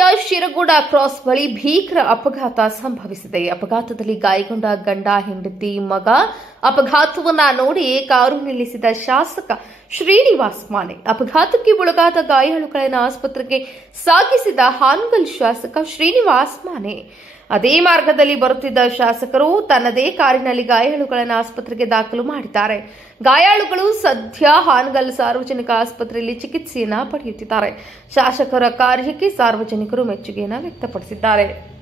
ಬೆಳಗಾವಿಯ ಶಿರಗೂಡ ಕ್ರಾಸ್ ಬಳಿ ಭೀಕರ ಅಪಘಾತ ಸಂಭವಿಸಿದೆ. ಅಪಘಾತದಲ್ಲಿ ಗಾಯಗೊಂಡ ಗಂಡ, ಹೆಂಡತಿ, ಮಗ. ಅಪಘಾತವನ್ನ ನೋಡಿ ಕಾರು ನಿಲ್ಲಿಸಿದ ಶಾಸಕ ಶ್ರೀನಿವಾಸ್ ಮಾನೆ. ಅಪಘಾತಕ್ಕೆ ಒಳಗಾದ ಗಾಯಾಳುಗಳನ್ನು ಆಸ್ಪತ್ರೆಗೆ ಸಾಗಿಸಿದ ಹಾನಗಲ್ ಶಾಸಕ ಶ್ರೀನಿವಾಸ್ ಮಾನೆ. ಅದೇ ಮಾರ್ಗದಲ್ಲಿ ಬರುತ್ತಿದ್ದ ಶಾಸಕರು ತನ್ನದೇ ಕಾರಿನಲ್ಲಿ ಗಾಯಾಳುಗಳನ್ನು ಆಸ್ಪತ್ರೆಗೆ ದಾಖಲು ಮಾಡಿದ್ದಾರೆ. ಗಾಯಾಳುಗಳು ಸದ್ಯ ಹಾನಗಲ್ ಸಾರ್ವಜನಿಕ ಆಸ್ಪತ್ರೆಯಲ್ಲಿ ಚಿಕಿತ್ಸೆಯನ್ನ ಪಡೆಯುತ್ತಿದ್ದಾರೆ. ಶಾಸಕರ ಕಾರ್ಯಕ್ಕೆ ಸಾರ್ವಜನಿಕರು ಮೆಚ್ಚುಗೆಯನ್ನು ವ್ಯಕ್ತಪಡಿಸಿದ್ದಾರೆ.